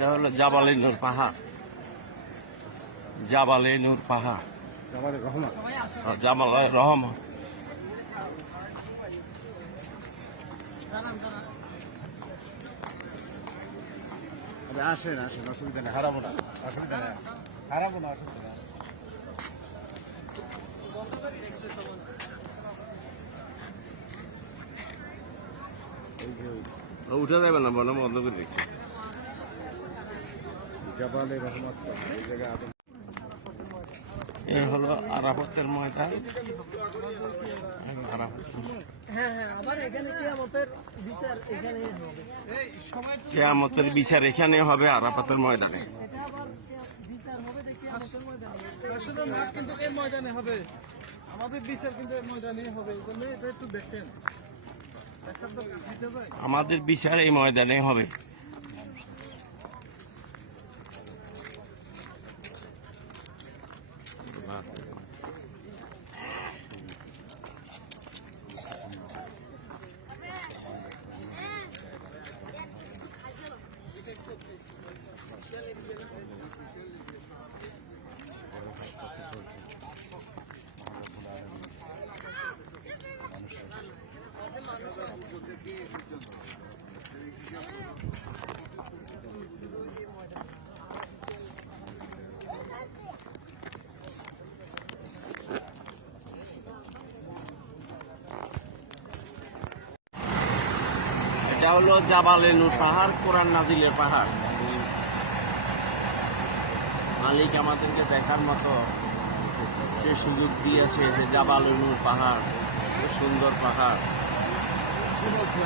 এটা হলো জাবালে নূর পাহাড়, জাবালে নূর পাহাড়, জাবালে রহমান। আসেন আসেন, অসুবিধা নেই, হারাবো না, অসুবিধা নেই, হারাবো না, অসুবিধা নেই। উঠে যাবে না, মনে বন্ধ করে দেখছি। জাবালে রহমত এই জায়গায় এই হলো আরাফাতের ময়দান। কিয়ামতের বিচার এখানে হবে, আরাফাতের ময়দানে। কিন্তু এই ময়দানে হবে, আমাদের বিচার কিন্তু এই ময়দানে হবে, এই জন্য এটা একটু দেখেন। আমাদের বিচার এই ময়দানে হবে। এটা হলো জাবালে নূর পাহাড়, কোরআন নাজিলের পাহাড়। মালিক আমাদেরকে দেখার মতো সে সুযোগ দিয়েছে যে জাবালে নূর পাহাড়, সুন্দর পাহাড়।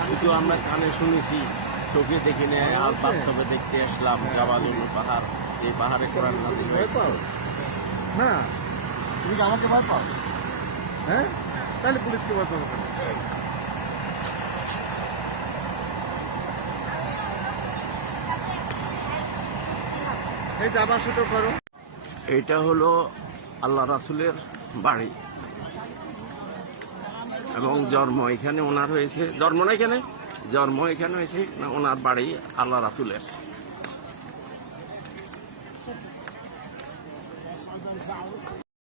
শুধু আমরা কানে শুনেছি, চোখে দেখি না, আর বাস্তবে দেখতে আসলাম জাবালে নূর পাহাড়। এই পাহাড়ে কোরআন নাজিল হয়েছে। না, তুমি কি আমাকে ভয় পাও? হ্যাঁ, তাহলে পুলিশকে ভয় পাবো কেন? এই যাবার সুযোগ করো। এটা হলো আল্লাহ রাসূলের বাড়ি এবং জন্ম এখানে ওনার হয়েছে। জন্ম না এখানে, জন্ম এখানে হয়েছে না, ওনার বাড়ি আল্লাহ রাসূলের।